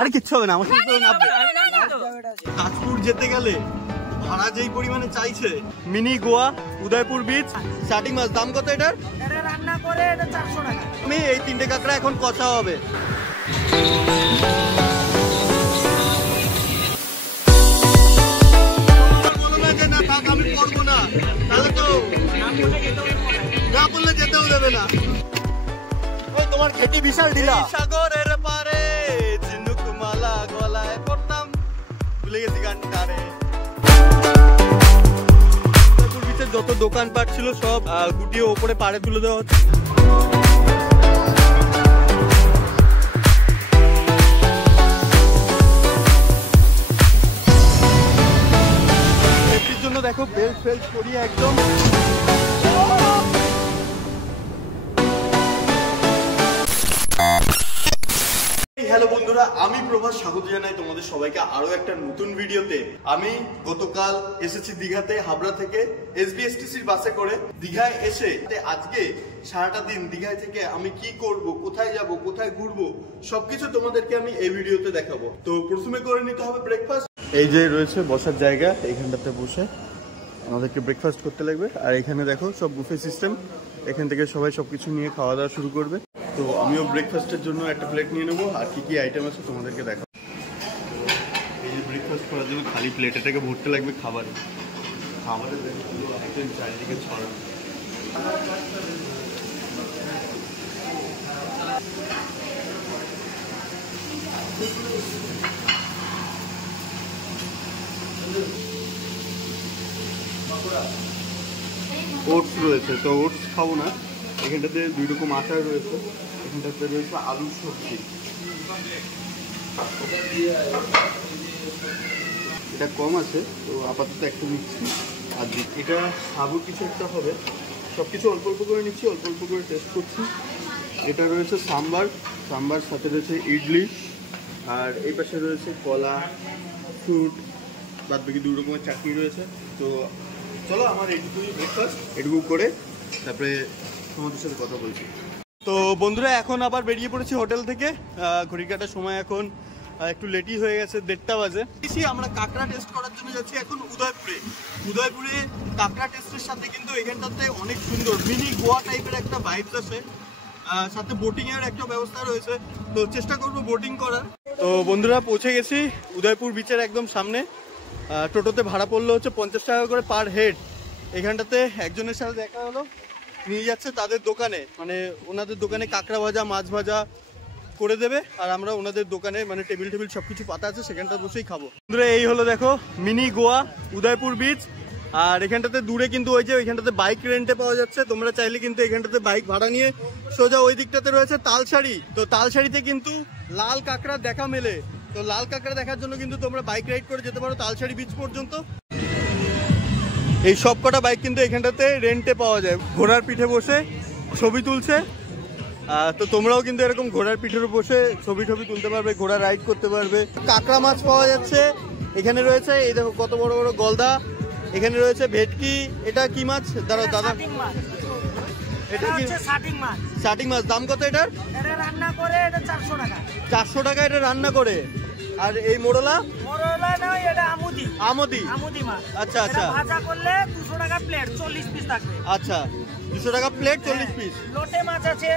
আরে কিচ্ছু হবে না, আমার সাথে নামবে। তাজপুর যেতে গেলে ভাড়া যেই পরিমাণে চাইছে, mini Goa Udaipur beach starting মাছ দাম কত এটার? এটা রান্না করে এটা 400 টাকা। আমি এই 3টে কাঁকড়া এখন কষা হবে। বলো না যে না থাক আমি করবো না, তাহলে তো না বললে যেতেও দেবে না। ওই তোমার খেটি বিশাল ঢিলা। সাগরের পারে ঝিনুক মালা গলায় পড়তাম, ভুলে গেছি গানটা রে। যত দোকানপাট ছিল সব গুটিয়ে ওপরে পাড়ে তুলে দেওয়া হচ্ছে। সেফটির জন্য দেখো বেল্ট ফেল্ট করিয়ে একদম। হ্যালো বন্ধুরা, আমি প্রভাস, স্বাগত জানাই তোমাদের সবাইকে আরো একটা নতুন ভিডিওতে। আমি গতকাল এসেছি দীঘাতে, হাবড়া থেকে এসবিএসটিসির বাসে করে দীঘায় এসে আজকে সারাটা দিন দীঘায় থেকে আমি কি করব, কোথায় যাব, কোথায় ঘুরবো, সবকিছু তোমাদেরকে আমি এই ভিডিওতে দেখাবো। তো প্রথমে করে নিতে হবে ব্রেকফাস্ট। এই যে রয়েছে বসার জায়গা, এইখানটাতে বসে আমাদেরকে ব্রেকফাস্ট করতে লাগবে। আর এখানে দেখো সব বুফে সিস্টেম, এখান থেকে সবাই সবকিছু নিয়ে খাওয়া দাওয়া শুরু করবে। তো আমিও ব্রেকফাস্টের জন্য একটা প্লেট নিয়ে নেবো, আর কি কি আইটেম আছে তোমাদেরকে দেখাবো। এই যে ব্রেকফাস্ট করার জন্য খালি প্লেট, এটাকে ভরতে লাগবে খাবারে। খাবারের আইটেম চারিদিকে ছড়ানো। ওটস রয়েছে, তো ওটস খাবো না। এখানটাতে 2 রকম আচার রয়েছে, এখানটাতে রয়েছে আলুর সবজি। এটা কম আছে, তো আপাতত একটু নিচ্ছি। আর এটা সাবু কিছু একটা হবে, সব কিছু অল্প অল্প করে নিচ্ছি, অল্প অল্প করে টেস্ট করছি। এটা রয়েছে সাম্বার, সাম্বার সাথে রয়েছে ইডলি, আর এই পাশে রয়েছে কলা, ফ্রুট, বাদ বাকি 2 রকমের চাটনি রয়েছে। তো চলো আমার এইটুকুই ব্রেকফাস্ট, এটুকু করে তারপরে তোমাদের সাথে কথা বলছি। তো বন্ধুরা এখন আবার বেরিয়ে পড়েছি হোটেল থেকে। ঘড়ি কাটার সময় এখন একটু লেটই হয়ে গেছে, 1:30 বাজে। আমরা কাঁকড়া টেস্ট করার জন্য যাচ্ছি এখন উদয়পুরে। উদয়পুরে কাঁকড়া টেস্টের সাথে কিন্তু এখানটাতে অনেক সুন্দর মিনি গোয়া টাইপের একটা ভাইবস আছে, সাথে বোটিং এর একটা ব্যবস্থা রয়েছে। তো চেষ্টা করবো বোটিং করার। তো বন্ধুরা পৌঁছে গেছি উদয়পুর বিচের একদম সামনে। টোটোতে ভাড়া পড়লো হচ্ছে 50 টাকা করে পার হেড। এখানটাতে একজনের সাথে দেখা হলো, নিয়ে যাচ্ছে তাদের দোকানে, মানে ওনাদের দোকানে কাঁকড়া ভাজা, মাছ ভাজা করে দেবে, আর আমরা ওনাদের দোকানে মানে টেবিল সবকিছু পাতা আছে, সেখানটা বসেই খাবো। বন্ধুরা এই হলো দেখো মিনি গোয়া উদয়পুর বিচ। আর এখানটাতে দূরে কিন্তু ওই যে ওইখানটাতে বাইক রেন্টে পাওয়া যাচ্ছে, তোমরা চাইলে কিন্তু এখানটাতে বাইক ভাড়া নিয়ে সোজা ওই দিকটাতে রয়েছে তালসারি। তো তালসারিতে কিন্তু লাল কাঁকড়া দেখা মেলে, তো লাল কাঁকড়া দেখার জন্য কিন্তু তোমরা বাইক রাইড করে যেতে পারো তালসারি বিচ পর্যন্ত। এই সব কটা বাইক কিন্তু এখানটাতে রেন্টে পাওয়া যায়। ঘোড়ার পিঠে বসে ছবি তুলছে, তো তোমরাও কিন্তু এরকম ঘোড়ার পিঠের বসে ছবি তুলতে পারবে, ঘোড়া রাইড করতে পারবে। কাঁকড়া মাছ পাওয়া যাচ্ছে এখানে রয়েছে, এই দেখো কত বড় বড় গলদা। এখানে রয়েছে ভেটকি। এটা কি মাছ দাঁড়াও দাদা? এটা কি শাটিং মাছ? দাম কত এটার? এটা রান্না করে এটা 400 টাকা। 400 টাকা এটা রান্না করে। আর এই মোরলা? মোরলা নয়, এটা আমুদি। আমুদি মাছ। আচ্ছা আচ্ছা। ভাজা করলে 200 টাকা প্লেট, 40 পিস থাকবে। আচ্ছা 200 টাকা প্লেট, 40 পিস। লোটে মাছ আছে,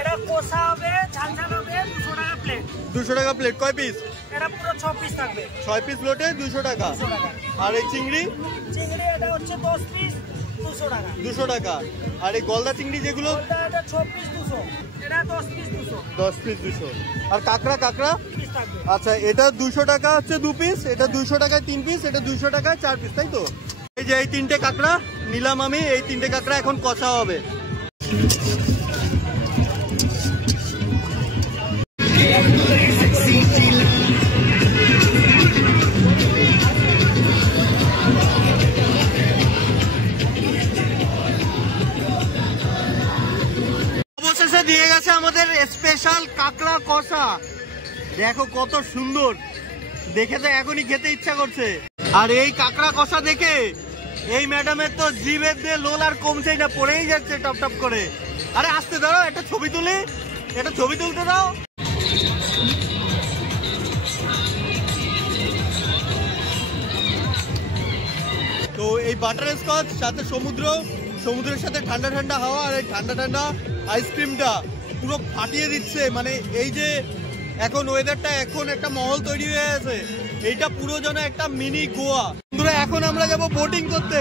এটা কষা হবে, ঝালঝাল হবে, 200 টাকা প্লেট। 200 টাকা প্লেট, কয় পিস? এটা পুরো 6 পিস থাকবে। 6 পিস লোটে 200 টাকা। আর এই চিংড়ি? চিংড়ি এটা হচ্ছে 10 পিস, 200 টাকা। 200 টাকা। আর এই গলদা চিংড়ি যেগুলো? এটা 6 পিস 200, এটা 10 পিস 200। 10 পিস 200। আর কাঁকড়া? আচ্ছা এটা 200 টাকা হচ্ছে 2 পিস, এটা 200 টাকায় 3 পিস, এটা 200 টাকায় 4 পিস, তাই তো? এই যে এই 3টে কাঁকড়া নিলাম আমি, এই 3টে কাঁকড়া এখন কষা হবে। অবশেষে দিয়ে গেছে আমাদের স্পেশাল কাঁকড়া কষা। দেখো কত সুন্দর, দেখে তো এখনই খেতে ইচ্ছা করছে। আর এই কাঁকড়া কষা দেখে এই ম্যাডামের তো জিভের দিয়ে লোল আর কমছেই না, পড়েই যাচ্ছে টপ টপ করে। আরে আসতে দাও, একটা ছবি তুলি, একটা ছবি তুলতে দাও। এই বাটার স্কচ সাথে সমুদ্রের সাথে ঠান্ডা ঠান্ডা হাওয়া, আর এই ঠান্ডা ঠান্ডা আইসক্রিমটা পুরো ফাটিয়ে দিচ্ছে। মানে এই যে এখন ওয়েদারটা, এখন একটা মহল তৈরি হয়ে আছে, এইটা পুরো যেন একটা মিনি গোয়া। বন্ধুরা এখন আমরা যাব বোটিং করতে।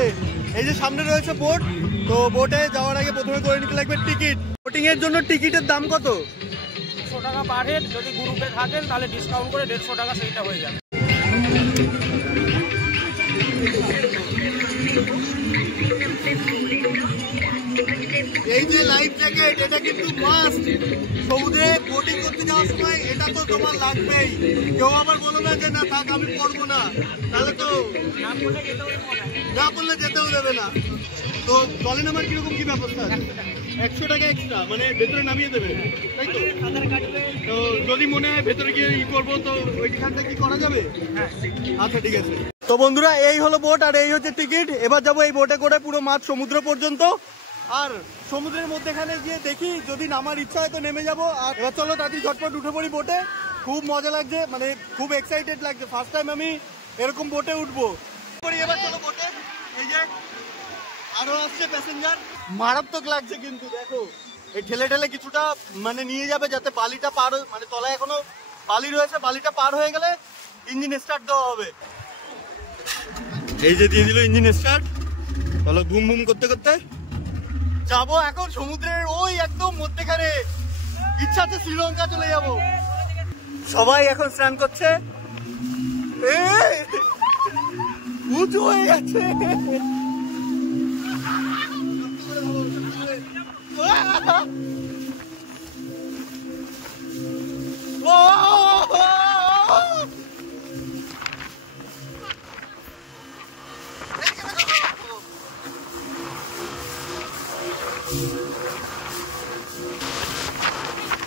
এই যে সামনে রয়েছে বোট, তো বোটে যাওয়ার আগে প্রথমে করে নিতে লাগবে টিকিট। বোটিং এর জন্য টিকিটের দাম কত? 100 টাকা পার হেড। যদি গ্রুপে থাকেন তাহলে ডিসকাউন্ট করে 150 টাকা সেইটা হয়ে যাবে। এই যে লাইফ জ্যাকেট, এটা কিন্তু মাস্ট। সমুদ্রে বোটিং করতে যাওয়ার সময় এটা তো তোমার লাগবেই। কেউ আবার বলো না যে না থাক আমি পড়বো না, তাহলে তো না পড়লে যেতেও দেবে না। তো জলে নামার কিরকম কি ব্যবস্থা? 100 টাকা এক্সট্রা, মানে ভেতরে নামিয়ে দেবে, তাই তো? তো যদি মনে হয় ভেতরে গিয়ে ই করবো, তো ওইখানটা কি করা যাবে? আচ্ছা ঠিক আছে। তো বন্ধুরা এই হলো বোট, আর এই হচ্ছে টিকিট। এবার যাবো এই বোটে করে পুরো মাঝ সমুদ্র পর্যন্ত, আর সমুদ্রের মধ্যেখানে গিয়ে দেখি যদি নামার ইচ্ছা হয় তো নেমে যাবো। আর এবার চলো তাড়াতাড়ি ঝটপট উঠে পড়ি বোটে। খুব মজা লাগছে, মানে খুব এক্সাইটেড লাগছে, ফার্স্ট টাইম আমি এরকম বোটে উঠবো। এবার চলো বোটে। এই যে আরো আসছে প্যাসেঞ্জার, মারাত্মক লাগছে কিন্তু। দেখো এই ঠেলে ঠেলে কিছুটা মানে নিয়ে যাবে, যাতে বালিটা পার, মানে তলায় এখনো বালি রয়েছে, বালিটা পার হয়ে গেলে ইঞ্জিন স্টার্ট দেওয়া হবে। এই যে দিয়ে দিল ইঞ্জিন স্টার্ট। চলো বুম বুম করতে করতে যাবো এখন সমুদ্রের ওই একদম মধ্যেখানে। ইচ্ছা আছে শ্রীলঙ্কা চলে যাব। সবাই এখন স্নান করছে, উঁচু হয়ে গেছে।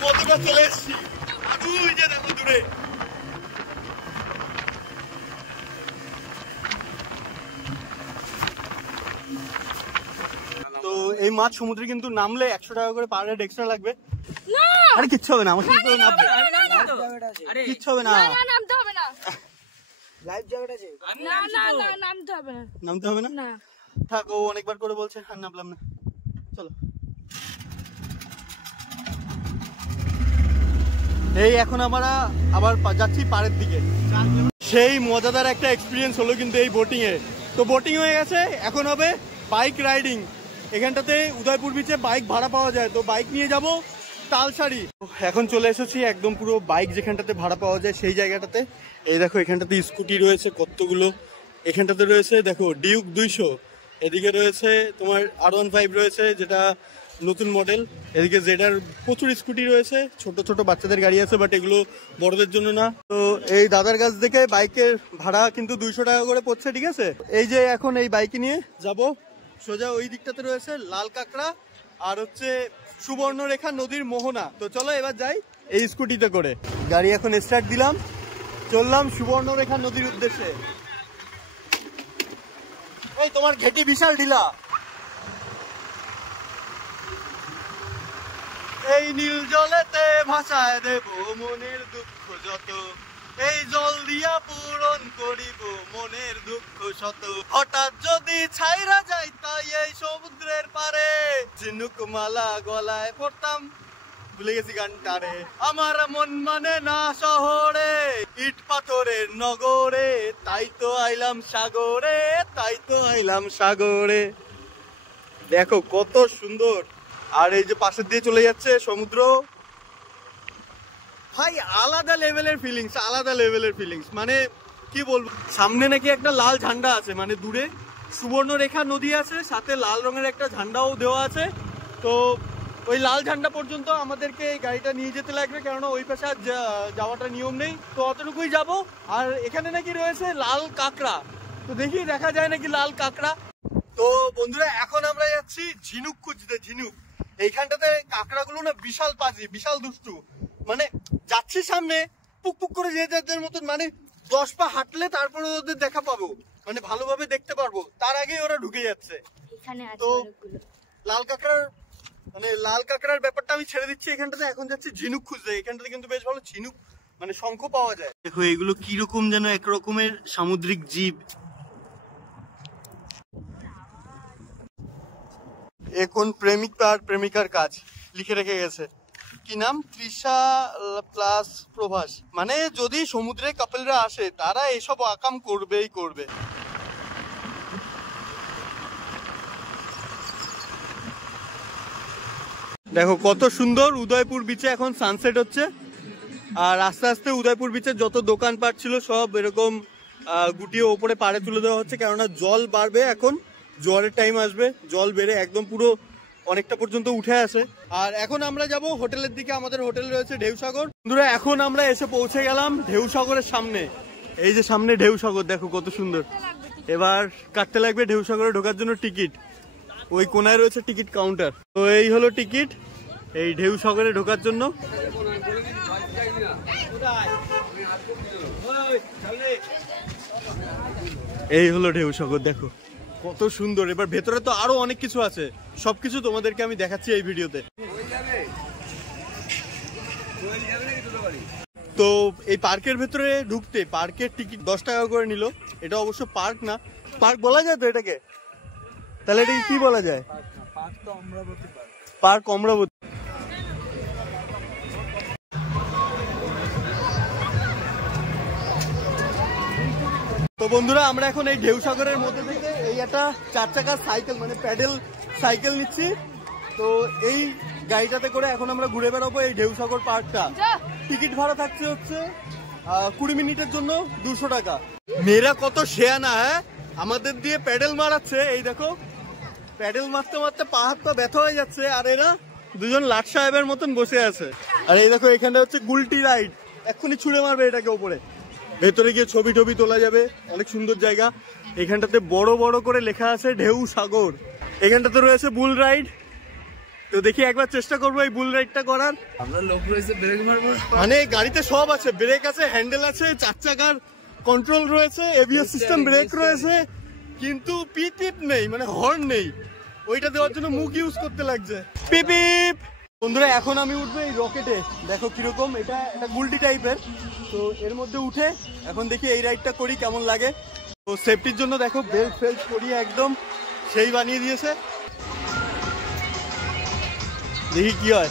কতটা চলে এসছি, যে দেখো দূরে। তো এই মাছ সমুদ্রে কিন্তু নামলে 100 টাকা করে পার হেড এক্সট্রা লাগবে। আরে কিচ্ছু হবে না, আমার সাথে নামবে, কিচ্ছু হবে না, নামতে হবে না, লাইফ জ্যাকেট আছে, না না না নামতে হবে না, নামতে হবে না। থাক, ও অনেকবার করে বলছে, আর নামলাম না। চলো এই এখন আমরা আবার যাচ্ছি পাড়ের দিকে। সেই মজাদার একটা এক্সপিরিয়েন্স হলো কিন্তু এই বোটিং এ। তো বোটিং হয়ে গেছে, এখন হবে বাইক রাইডিং। এখানটাতে উদয়পুর বিচে বাইক ভাড়া পাওয়া যায়, তো বাইক নিয়ে যাব তালসারি। এখন চলে এসেছি একদম পুরো বাইক যেখানটাতে ভাড়া পাওয়া যায় সেই জায়গাটাতে। এই দেখো এখানটাতে স্কুটি রয়েছে কতগুলো, এখানটাতে রয়েছে দেখো ডিউক 200, এদিকে রয়েছে তোমার R15 রয়েছে যেটা নতুন মডেল, এদিকে জেডার প্রচুর স্কুটি রয়েছে, ছোট ছোট বাচ্চাদের গাড়ি আছে, বাট এগুলো বড়দের জন্য না। তো এই দাদার কাছ থেকে বাইকের ভাড়া কিন্তু 200 টাকা করে পড়ছে, ঠিক আছে। এই যে এখন এই বাইক নিয়ে যাব সোজা ওই দিকটাতে রয়েছে লাল কাঁকড়া আর হচ্ছে সুবর্ণরেখা নদীর মোহনা। তো চলো এবার যাই এই স্কুটিতে করে। গাড়ি এখন স্টার্ট দিলাম, চললাম সুবর্ণরেখা নদীর উদ্দেশ্যে। এই তোমার ঘেটি বিশাল ঢিলা। এই নীল জলেতে ভাসায় দেব মনের দুঃখ যত, এই জল দিয়া পূরণ করিব মনের দুঃখ শত। হঠাৎ যদি ছাইরা যাই তাই এই সমুদ্রের পারে, ঝিনুক মালা গলায় পড়তাম, ভুলে গেছি গানটারে। আমার মন মানে না শহরে, ইট পাথরের নগরে, তাই তো আইলাম সাগরে, তাই তো আইলাম সাগরে। দেখো কত সুন্দর, আর এই যে পাশের দিয়ে চলে যাচ্ছে সমুদ্র। ভাই আলাদা লেভেলের ফিলিংস, আলাদা লেভেলের ফিলিংস, মানে কি বলবো। সামনে নাকি একটা লাল ঝান্ডা আছে, মানে দূরে সুবর্ণরেখা নদী আছে, সাথে লাল রঙের একটা ঝান্ডাও দেওয়া আছে। তো ওই লাল ঝান্ডা পর্যন্ত আমাদেরকে এই গাড়িটা নিয়ে যেতে লাগবে, কেননা ওই পাশে আর যাওয়াটা নিয়ম নেই। তো অতটুকুই যাব। আর এখানে নাকি রয়েছে লাল কাঁকড়া, তো দেখি দেখা যায় নাকি লাল কাঁকড়া। তো বন্ধুরা এখন আমরা যাচ্ছি ঝিনুক খুঁজতে। ঝিনুক এইখানটাতে কাঁকড়াগুলো না বিশাল পাজি, বিশাল দুষ্টু, মানে যাচ্ছি সামনে পুক পুক করে যে যাদের মতন, মানে 10 পা হাঁটলে তারপরে ওদের দেখা পাবো, মানে ভালোভাবে দেখতে পারবো, তার আগেই ওরা ঢুকে যাচ্ছে। তো লাল কাঁকড়ার মানে লাল কাঁকড়ার ব্যাপারটা আমি ছেড়ে দিচ্ছি এখানটাতে, এখন যাচ্ছি ঝিনুক খুঁজতে। এখানটাতে কিন্তু বেশ ভালো ঝিনুক মানে শঙ্খ পাওয়া যায়। দেখো এগুলো কিরকম যেন একরকমের সামুদ্রিক জীব। এ কোন প্রেমিক আর প্রেমিকার কাজ লিখে রেখে গেছে। কি নাম? তৃষা প্লাস প্রভাস। মানে যদি সমুদ্রে কাপলরা আসে তারা এসব আকাম করবেই করবে। দেখো কত সুন্দর উদয়পুর বিচে এখন সানসেট হচ্ছে। আর আস্তে আস্তে উদয়পুর বিচের যত দোকানপাট ছিল সব এরকম গুটিয়ে ওপরে পাড়ে তুলে দেওয়া হচ্ছে, কেননা জল বাড়বে, এখন জোয়ারের টাইম আসবে, জল বেড়ে একদম পুরো অনেকটা পর্যন্ত উঠে আসে। আর এখন আমরা যাব হোটেলের দিকে, আমাদের হোটেল রয়েছে ঢেউসাগর। বন্ধুরা এখন আমরা এসে পৌঁছে গেলাম ঢেউসাগরের সামনে। এই যে সামনে ঢেউসাগর, দেখো কত সুন্দর। এবার কাটতে লাগবে ঢেউসাগরে ঢোকার জন্য টিকিট। ওই কোনায় রয়েছে টিকিট কাউন্টার। তো এই হলো টিকিট এই ঢেউসাগরে ঢোকার জন্য। এই হলো ঢেউসাগর, দেখো কত সুন্দর। এবার ভেতরে তো আরো অনেক কিছু আছে, সবকিছু তোমাদেরকে আমি দেখাচ্ছি এই ভিডিওতে। তো এই পার্কের ভেতরে ঢুকতে পার্কের টিকিট 10 টাকা করে নিল। এটা অবশ্য পার্ক না, পার্ক বলা যায় তো এটাকে? তাহলে এটাকে কি বলা যায়? পার্ক অমরাবতী। তো বন্ধুরা আমরা এখন এই ঢেউসাগরের মধ্যে থেকে এই একটা 4 চাকার সাইকেল মানে প্যাডেল সাইকেল নিচ্ছি। তো এই গাড়িটাতে করে এখন আমরা ঘুরে বেড়াবো এই ঢেউসাগর পার্কটা। টিকিট ভাড়া থাকছে হচ্ছে 20 মিনিটের জন্য 200 টাকা। মেয়েরা কত শেয়ানা, হ্যাঁ আমাদের দিয়ে প্যাডেল মারাচ্ছে। এই দেখো প্যাডেল মারতে মারতে পা হাত পা ব্যথা হয়ে যাচ্ছে, আর এরা দুজন লাট সাহেবের মতন বসে আছে। আর এই দেখো এখানে হচ্ছে গুলটি রাইড, এক্ষুনি ছুঁড়ে মারবে এটাকে ওপরে। ভেতরে গিয়ে ছবি টবি তোলা যাবে, অনেক সুন্দর জায়গা। এখানটাতে বড় বড় করে লেখা আছে ঢেউসাগর। এখানটাতে রয়েছে বুল রাইড। তো দেখি একবার চেষ্টা করবো এই বুল রাইডটা করার। আমরা লোক রয়েছে ব্রেক মারবো, মানে গাড়িতে সব আছে, ব্রেক আছে, হ্যান্ডেল আছে, 4 চাকার কন্ট্রোল রয়েছে, এবিএস সিস্টেম ব্রেক রয়েছে, কিন্তু পিপ পিপ নেই, মানে হর্ন নেই। ওইটা দেওয়ার জন্য মুখ ইউজ করতে লাগছে, পিপ পিপ। বন্ধুরা এখন আমি উঠবো এই রকেটে, দেখো কিরকম। এটা একটা গুলটি টাইপের। তো এর মধ্যে উঠে এখন দেখি এই রাইডটা করি কেমন লাগে। তো সেফটির জন্য দেখো বেল্ট ফেল্ট করিয়ে একদম সেই বানিয়ে দিয়েছে। দেখি কি হয়।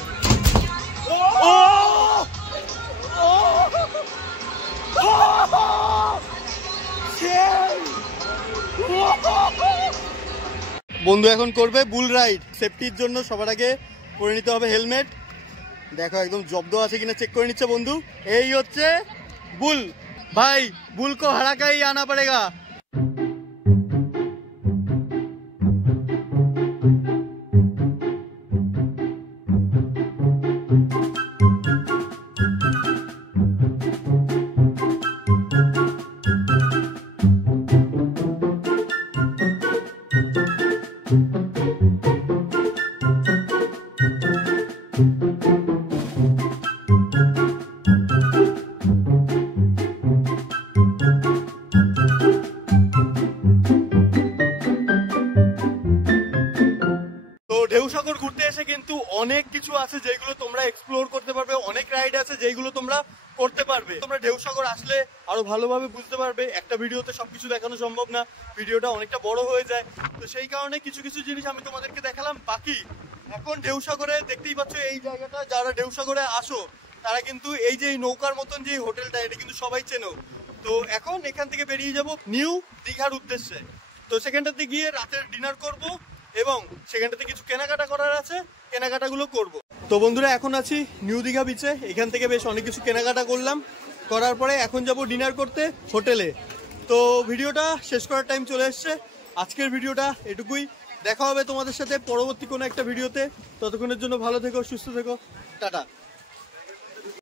বন্ধু এখন করবে বুল রাইড। সেফটির জন্য সবার আগে পরে নিতে হবে হেলমেট। দেখো একদম জব্দ আছে কিনা চেক করে নিচ্ছে বন্ধু। এই হচ্ছে বুল, ভাই বুল কো হারাকাই আনা পড়েগা। ঢেউসাগর ঘুরতে এসে কিন্তু অনেক কিছু আছে যেগুলো তোমরা এক্সপ্লোর করতে পারবে, অনেক রাইড আছে যেগুলো তোমরা করতে পারবে। তোমরা ঢেউসাগর আসলে আরো ভালোভাবে বুঝতে পারবে। একটা ভিডিওতে সবকিছু দেখানো সম্ভব না, ভিডিওটা অনেকটা বড় হয়ে যায়। তো সেই কারণে কিছু কিছু জিনিস আমি তোমাদেরকে দেখালাম। বাকি এখন ঢেউসাগরে দেখতেই পাচ্ছ এই জায়গাটা, যারা ঢেউসাগরে আসো তারা কিন্তু এই যে নৌকার মতন যে হোটেলটা, এটা কিন্তু সবাই চেনো। তো এখন এখান থেকে বেরিয়ে যাব নিউ দীঘার উদ্দেশ্যে। তো সেখানটাতে গিয়ে রাতের ডিনার করব এবং সেখানটাতে কিছু কেনাকাটা করার আছে, কেনাকাটাগুলো করব। তো বন্ধুরা এখন আছি নিউ দীঘা বিচে। এখান থেকে বেশ অনেক কিছু কেনাকাটা করলাম, করার পরে এখন যাব ডিনার করতে হোটেলে। তো ভিডিওটা শেষ করার টাইম চলে এসছে। আজকের ভিডিওটা এটুকুই। দেখা হবে তোমাদের সাথে পরবর্তী কোনো একটা ভিডিওতে। ততক্ষণের জন্য ভালো থেকো, সুস্থ থেকো, টাটা।